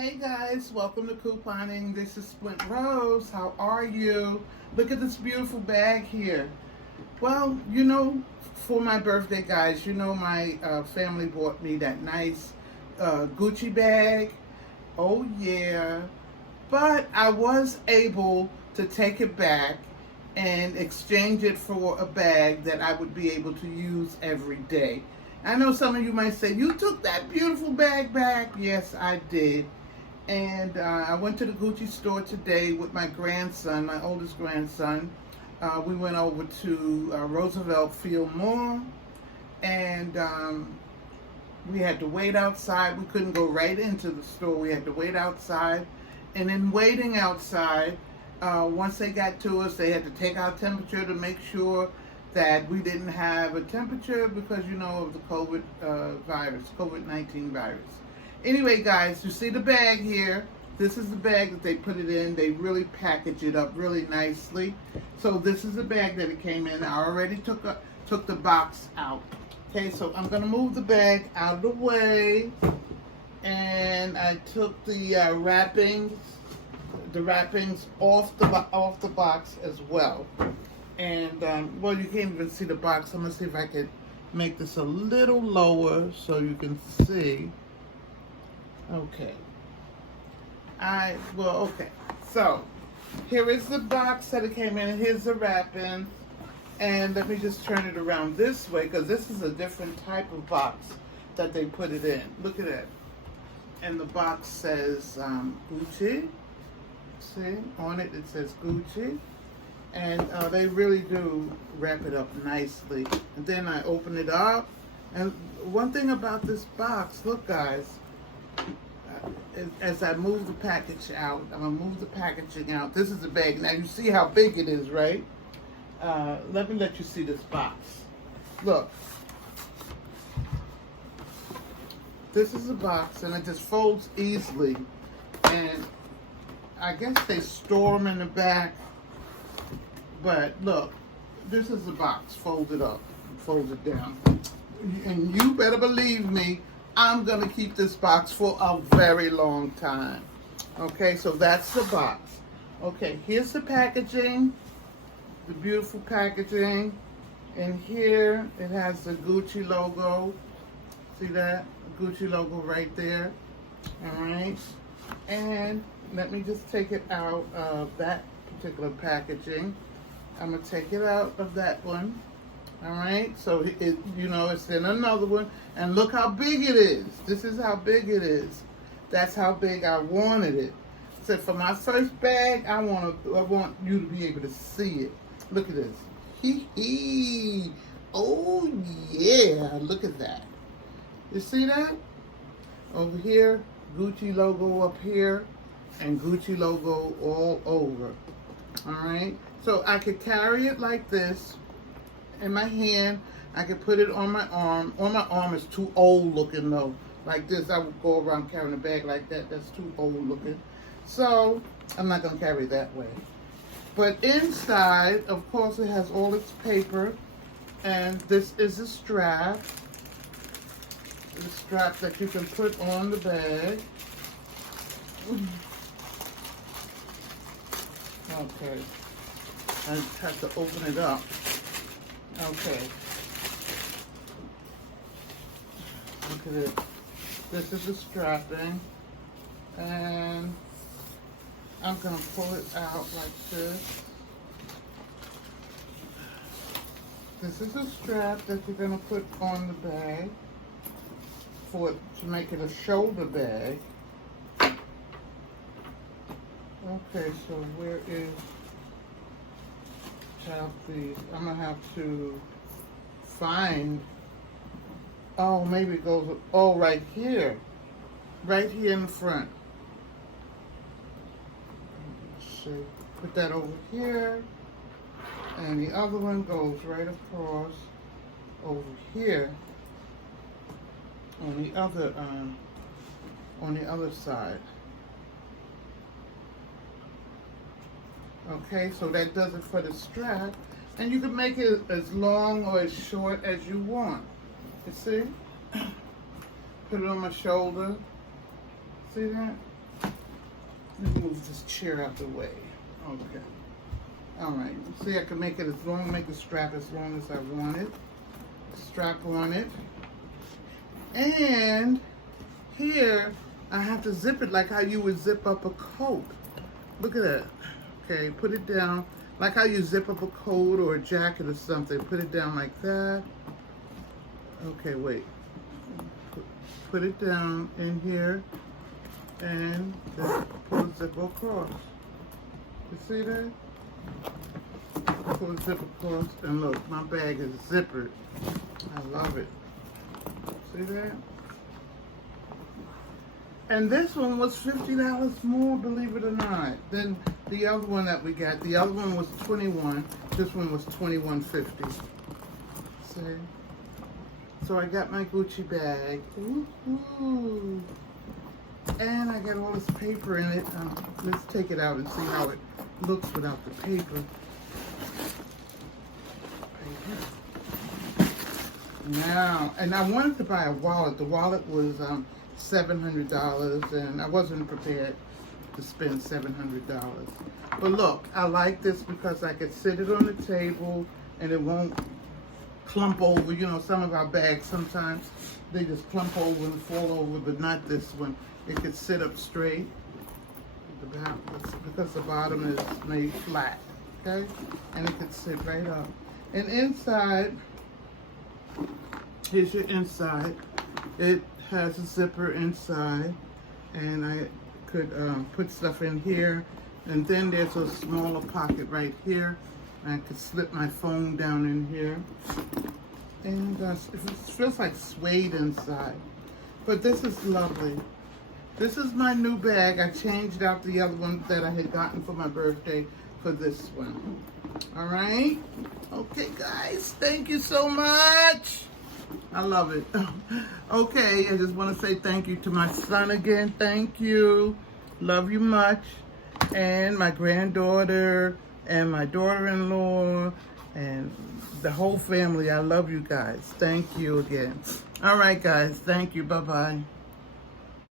Hey guys, welcome to Couponing. This is Splint Rose. How are you? Look at this beautiful bag here. Well, for my birthday, guys, my family bought me that nice Gucci bag. Oh yeah. But I was able to take it back and exchange it for a bag that I would be able to use every day. I know some of you might say, you took that beautiful bag back. Yes, I did. And I went to the Gucci store today with my grandson, my oldest grandson. We went over to Roosevelt Field Mall, and we had to wait outside. We couldn't go right into the store. We had to wait outside. And in waiting outside, once they got to us, they had to take our temperature to make sure that we didn't have a temperature because, of the COVID-19 virus. Anyway, guys, you see the bag here. This is the bag that they put it in. They really package it up really nicely. So this is the bag that it came in. I already took the box out. Okay, so I'm gonna move the bag out of the way, and I took the wrappings off the box as well. And well, you can't even see the box. I'm gonna see if I can make this a little lower so you can see. Okay. Okay. So, here is the box that it came in. Here's the wrapping. And let me just turn it around this way because this is a different type of box that they put it in. Look at that. And the box says Gucci. See, on it says Gucci. And they really do wrap it up nicely. And then I open it up. And one thing about this box, look guys, as I move the package out, I'm going to move the packaging out. This is the bag. Now you see how big it is, right? Let me let you see this box. Look. This is the box, and it just folds easily. And I guess they store them in the back. But look, this is the box folded up, folded down. And you better believe me, I'm going to keep this box for a very long time. Okay, so that's the box. Okay, here's the packaging, the beautiful packaging. And here it has the Gucci logo. See that? Gucci logo right there. All right. And let me just take it out of that particular packaging. I'm going to take it out of that one. All right, so it's in another one, and look how big it is. This is how big it is. That's how big I wanted it. So for my first bag, I want you to be able to see it. Look at this. Hee hee. Oh yeah, look at that. You see that? Over here, Gucci logo up here, and Gucci logo all over. All right, so I could carry it like this. In my hand, I can put it on my arm. On my arm is too old looking though. Like this, I would go around carrying a bag like that. That's too old looking. So, I'm not going to carry it that way. But inside, of course, it has all its paper. And this is a strap. The strap that you can put on the bag. Okay. I just have to open it up. Okay. Look at it. This is the strapping. And I'm going to pull it out like this. This is the strap that you're going to put on the bag to make it a shoulder bag. Okay, so where is child, please? I'm gonna have to find. Oh, maybe it goes. Oh, right here in the front. Let's see. Put that over here, and the other one goes right across over here on the other side. Okay, so that does it for the strap. And you can make it as long or as short as you want. You see? Put it on my shoulder. See that? Let me move this chair out the way. Okay. All right. See, I can make it as long, make the strap as long as I want it. Strap on it. And here, I have to zip it like how you would zip up a coat. Look at that. Okay, put it down like how you zip up a coat or a jacket or something. Put it down like that. Okay, wait. Put it down in here and just pull the zipper across. You see that? Pull the zipper across and look, my bag is zippered. I love it. See that? And this one was $50 more, believe it or not, than the other one that we got. The other one was $21. This one was $21.50. See? So I got my Gucci bag. Ooh. And I got all this paper in it. Let's take it out and see how it looks without the paper. Now, and I wanted to buy a wallet. The wallet was $700, and I wasn't prepared to spend $700. But look, I like this because I could sit it on the table and it won't clump over. You know, some of our bags sometimes they just clump over and fall over, but not this one. It could sit up straight because the bottom is made flat, okay? And it could sit right up. And inside, here's your inside. It has a zipper inside, and I could put stuff in here. And then there's a smaller pocket right here. I could slip my phone down in here. And it feels like suede inside. But this is lovely. This is my new bag. I changed out the other one that I had gotten for my birthday for this one. All right? Okay, guys. Thank you so much. I love it. Okay, I just want to say thank you to my son again. Thank you. Love you much. And my granddaughter and my daughter-in-law and the whole family. I love you guys. Thank you again. All right, guys. Thank you. Bye-bye.